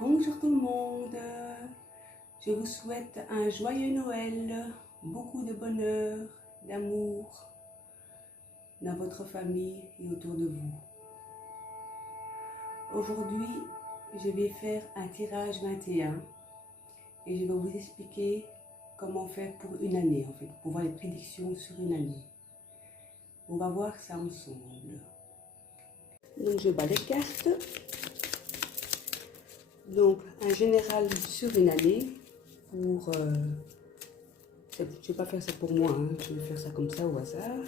Bonjour tout le monde, je vous souhaite un joyeux Noël, beaucoup de bonheur, d'amour dans votre famille et autour de vous. Aujourd'hui, je vais faire un tirage 21 et je vais vous expliquer comment faire pour une année, en fait, pour voir les prédictions sur une année. On va voir ça ensemble. Donc je bats les cartes. Donc, un général sur une année pour... je ne vais pas faire ça pour moi, hein, je vais faire ça comme ça au hasard.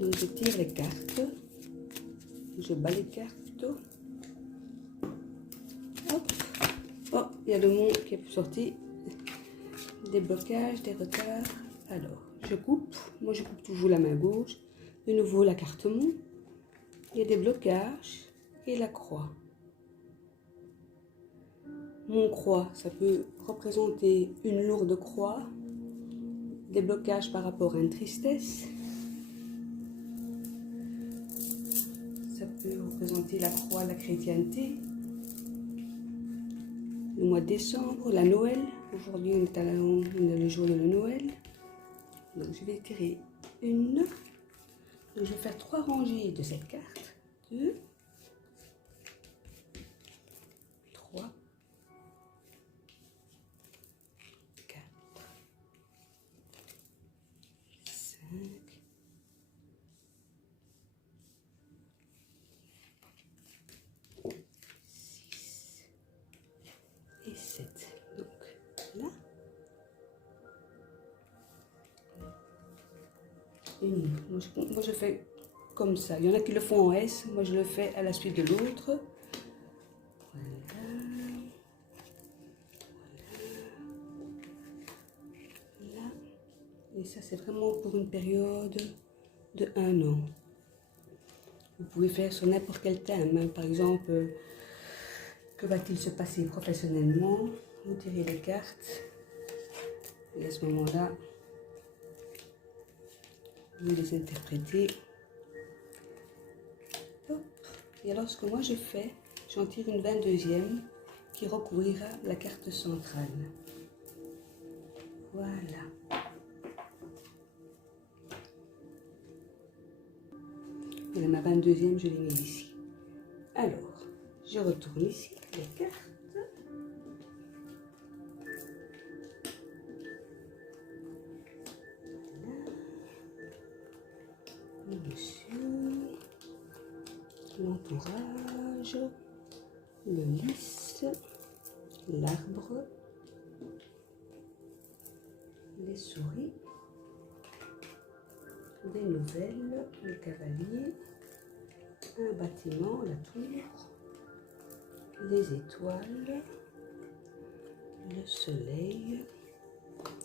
Donc, je tire les cartes. Je bats les cartes. Hop. Oh, il y a le monde qui est sorti. Des blocages, des retards. Alors, je coupe. Moi, je coupe toujours la main gauche. De nouveau, la carte monde. Il y a des blocages et la croix. Mon croix, ça peut représenter une lourde croix, des blocages par rapport à une tristesse. Ça peut représenter la croix, la chrétienté. Le mois de décembre, la Noël. Aujourd'hui, on est le jour de la Noël. Donc, je vais tirer une. Donc, je vais faire 3 rangées de cette carte. 2, 3, 4, 5, 6 et 7. Donc là, moi je fais comme ça. Il y en a qui le font en S, moi je le fais à la suite de l'autre. Voilà. Là. Et ça c'est vraiment pour une période de 1 an. Vous pouvez faire sur n'importe quel thème, hein. Par exemple, que va-t-il se passer professionnellement? Vous tirez les cartes et à ce moment-là, vous les interprétez. Hop. Et alors ce que moi je fais, j'en tire une 22e qui recouvrira la carte centrale. Voilà. Et ma 22e, je l'ai mis ici. Alors, je retourne ici les cartes. Le monsieur, l'entourage, le lys, l'arbre, les souris, des nouvelles, le cavalier, un bâtiment, la tour, les étoiles, le soleil.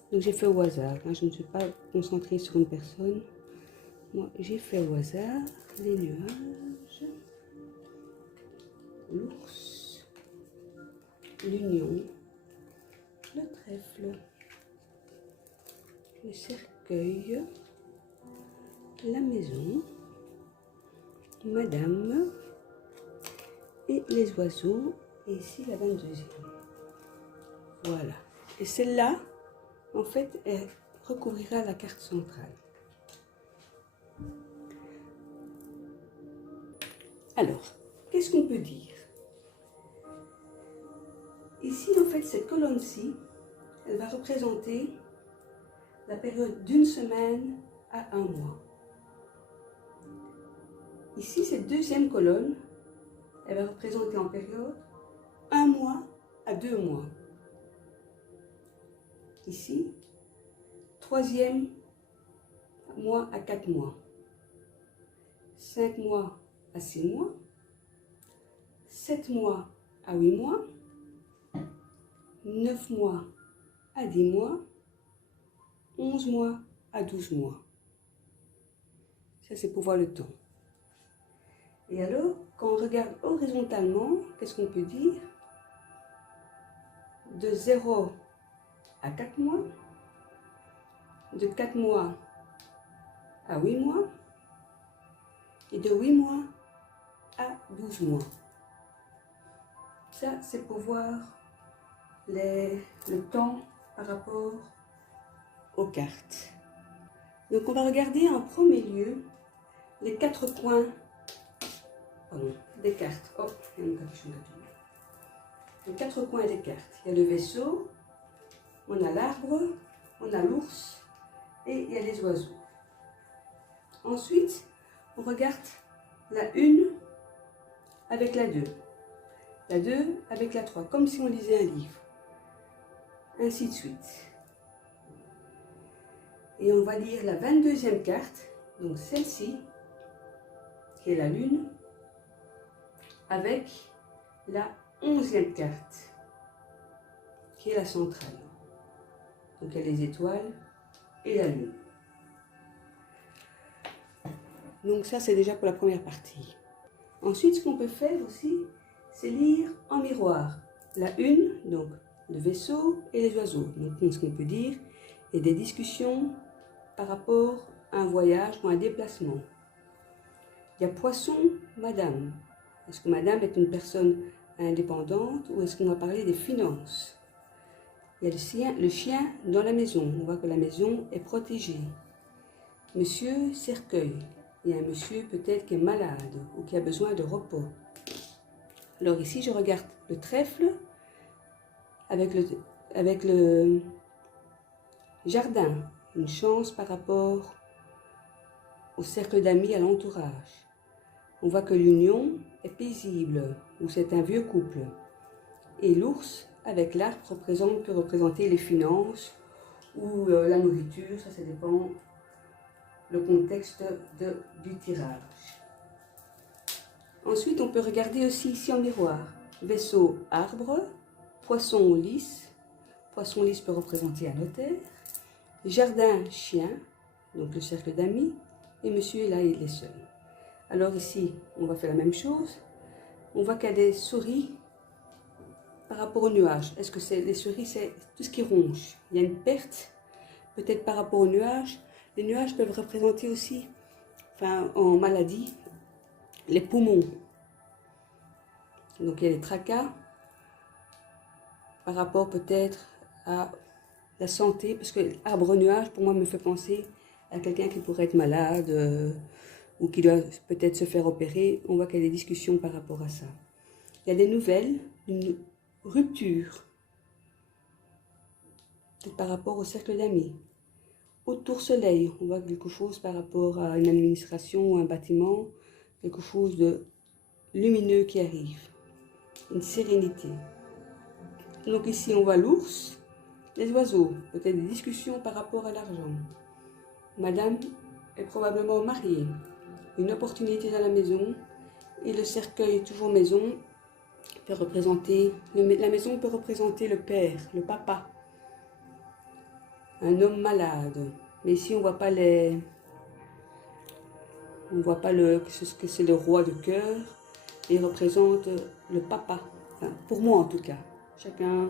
Donc j'ai fait au hasard, hein, je ne suis pas concentrée sur une personne. Moi j'ai fait au hasard les nuages, l'ours, l'union, le trèfle, le cercueil, la maison, madame et les oiseaux, et ici la 22e. Voilà. Et celle-là, en fait, elle recouvrira la carte centrale. Alors, qu'est-ce qu'on peut dire? Ici, en fait, cette colonne-ci, elle va représenter la période d'1 semaine à 1 mois. Ici, cette deuxième colonne, elle va représenter en période 1 mois à 2 mois. Ici, 3e mois à 4 mois. 5 mois à 6 mois. 7 mois à 8 mois. 9 mois à 10 mois. 11 mois à 12 mois. Ça, c'est pour voir le temps. Et alors, quand on regarde horizontalement, qu'est-ce qu'on peut dire? De 0 à 4 mois, de 4 mois à 8 mois, et de 8 mois à 12 mois. ça, c'est pour voir le temps par rapport aux cartes. Donc on va regarder en premier lieu les 4 coins des cartes. Oh, il y a un capuchon là-dessus. Les 4 coins des cartes. Il y a le vaisseau, on a l'arbre, on a l'ours et il y a les oiseaux. Ensuite, on regarde la 1 avec la 2, la 2 avec la 3, comme si on lisait un livre. Ainsi de suite. Et on va lire la 22e carte, donc celle-ci, qui est la lune, avec la 11e carte, qui est la centrale. Donc il y a les étoiles et la lune. Donc ça, c'est déjà pour la première partie. Ensuite, ce qu'on peut faire aussi, c'est lire en miroir. La 1, donc le vaisseau et les oiseaux. Donc ce qu'on peut dire, et des discussions par rapport à un voyage ou un déplacement. Il y a poisson, madame. Est-ce que madame est une personne indépendante ou est-ce qu'on va parler des finances? Il y a le chien dans la maison. On voit que la maison est protégée. Monsieur cercueil. Il y a un monsieur peut-être qui est malade ou qui a besoin de repos. Alors ici, je regarde le trèfle avec le jardin. Une chance par rapport au cercle d'amis à l'entourage. On voit que l'union est paisible, ou c'est un vieux couple. Et l'ours avec l'arbre peut représenter les finances ou la nourriture, ça dépend le contexte du tirage. Ensuite, on peut regarder aussi ici en miroir. Vaisseau, arbre, poisson lisse. Poisson lisse peut représenter un notaire. Jardin, chien, donc le cercle d'amis, et monsieur là, il est seul. Alors ici, on va faire la même chose. On voit qu'il y a des souris par rapport aux nuages. Est-ce que c'est les souris, c'est tout ce qui ronge? Il y a une perte, peut-être par rapport aux nuages. Les nuages peuvent représenter aussi, enfin, en maladie, les poumons. Donc il y a les tracas par rapport peut-être à la santé, parce que arbre-nuage, pour moi, me fait penser à quelqu'un qui pourrait être malade ou qui doit peut-être se faire opérer. On voit qu'il y a des discussions par rapport à ça. Il y a des nouvelles, une rupture, peut-être par rapport au cercle d'amis. Autour soleil, on voit quelque chose par rapport à une administration ou un bâtiment, quelque chose de lumineux qui arrive, une sérénité. Donc ici, on voit l'ours. Les oiseaux, peut-être des discussions par rapport à l'argent. Madame est probablement mariée. Une opportunité dans la maison. Et le cercueil, toujours maison, peut représenter... La maison peut représenter le père, le papa. Un homme malade. Mais ici, on ne voit pas les... On ne voit pas ce que c'est le roi de cœur. Il représente le papa. Enfin, pour moi, en tout cas. Chacun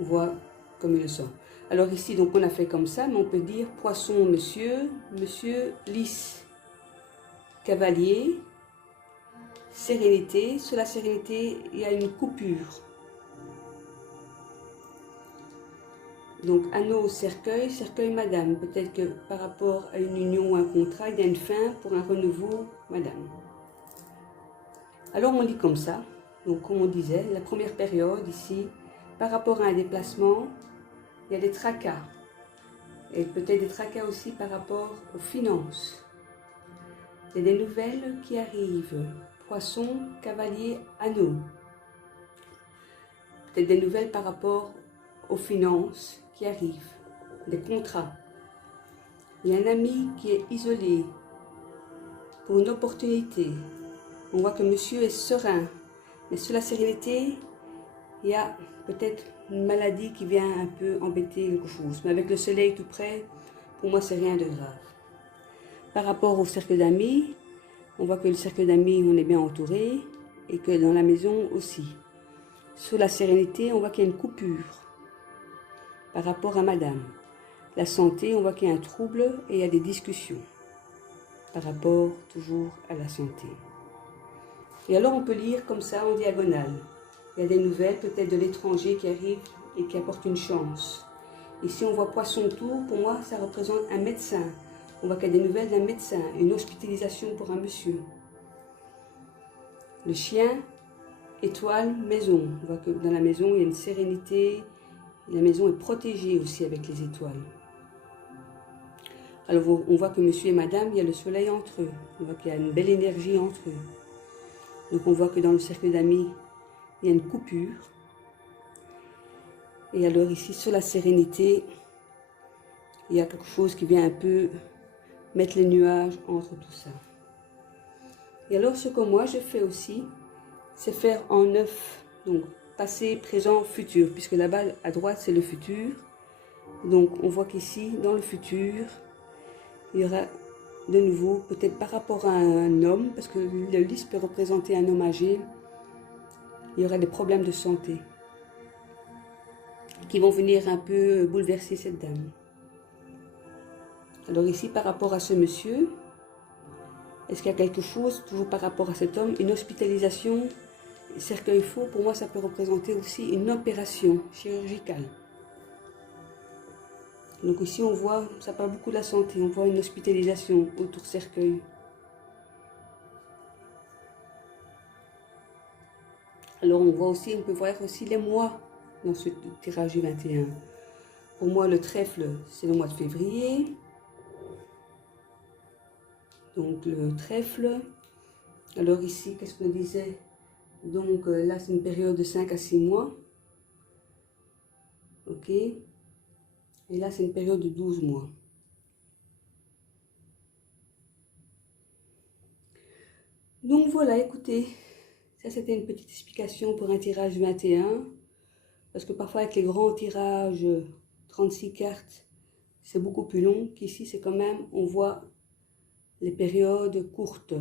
voit comme il le sent. Alors ici, donc on a fait comme ça, mais on peut dire poisson, monsieur, monsieur, lisse, cavalier, sérénité. Sur la sérénité, il y a une coupure. Donc anneau, cercueil, cercueil, madame. Peut-être que par rapport à une union ou un contrat, il y a une fin pour un renouveau, madame. Alors on lit comme ça. Donc comme on disait, la première période ici, par rapport à un déplacement, il y a des tracas. Et peut-être des tracas aussi par rapport aux finances. Il y a des nouvelles qui arrivent. Poisson, cavalier, anneau. Peut-être des nouvelles par rapport aux finances qui arrivent. Des contrats. Il y a un ami qui est isolé pour une opportunité. On voit que monsieur est serein. Mais sur la sérénité, il y a peut-être une maladie qui vient un peu embêter quelque chose. Mais avec le soleil tout près, pour moi, c'est rien de grave. Par rapport au cercle d'amis, on voit que le cercle d'amis, on est bien entouré et que dans la maison aussi. Sur la sérénité, on voit qu'il y a une coupure par rapport à madame. La santé, on voit qu'il y a un trouble et il y a des discussions par rapport toujours à la santé. Et alors, on peut lire comme ça en diagonale. Il y a des nouvelles peut-être de l'étranger qui arrive et qui apporte une chance. Ici, on voit poisson tour. Pour moi, ça représente un médecin. On voit qu'il y a des nouvelles d'un médecin, une hospitalisation pour un monsieur. Le chien, étoile, maison. On voit que dans la maison, il y a une sérénité. La maison est protégée aussi avec les étoiles. Alors, on voit que monsieur et madame, il y a le soleil entre eux. On voit qu'il y a une belle énergie entre eux. Donc, on voit que dans le cercle d'amis, il y a une coupure. Et alors ici, sur la sérénité, il y a quelque chose qui vient un peu mettre les nuages entre tout ça. Et alors, ce que moi je fais aussi, c'est faire en 9. Donc, passé, présent, futur. Puisque là-bas, à droite, c'est le futur. Donc, on voit qu'ici, dans le futur, il y aura de nouveau, peut-être par rapport à un homme, parce que le lys peut représenter un homme âgé, il y aura des problèmes de santé qui vont venir un peu bouleverser cette dame. Alors ici, par rapport à ce monsieur, est-ce qu'il y a quelque chose, toujours par rapport à cet homme, une hospitalisation, cercueil faux, pour moi ça peut représenter aussi une opération chirurgicale. Donc ici on voit, ça parle beaucoup de la santé, on voit une hospitalisation autour cercueil. Alors on voit aussi, on peut voir aussi les mois dans ce tirage du 21. Pour moi le trèfle, c'est le mois de février. Donc le trèfle. Alors ici, qu'est-ce qu'on disait? Donc là c'est une période de 5 à 6 mois. Ok. Et là c'est une période de 12 mois. Donc voilà, écoutez, ça c'était une petite explication pour un tirage 21. Parce que parfois avec les grands tirages, 36 cartes, c'est beaucoup plus long. Qu'ici c'est quand même, on voit les périodes courtes.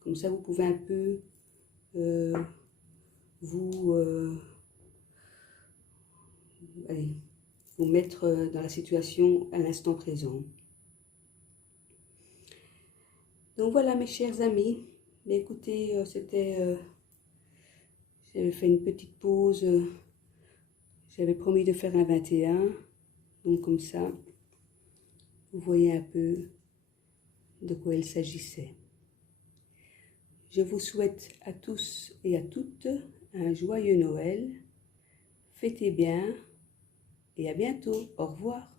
Comme ça vous pouvez un peu vous mettre dans la situation à l'instant présent. Donc voilà mes chers amis, mais écoutez, j'avais fait une petite pause, j'avais promis de faire un 21, donc comme ça, vous voyez un peu de quoi il s'agissait. Je vous souhaite à tous et à toutes un joyeux Noël, fêtez bien et à bientôt, au revoir.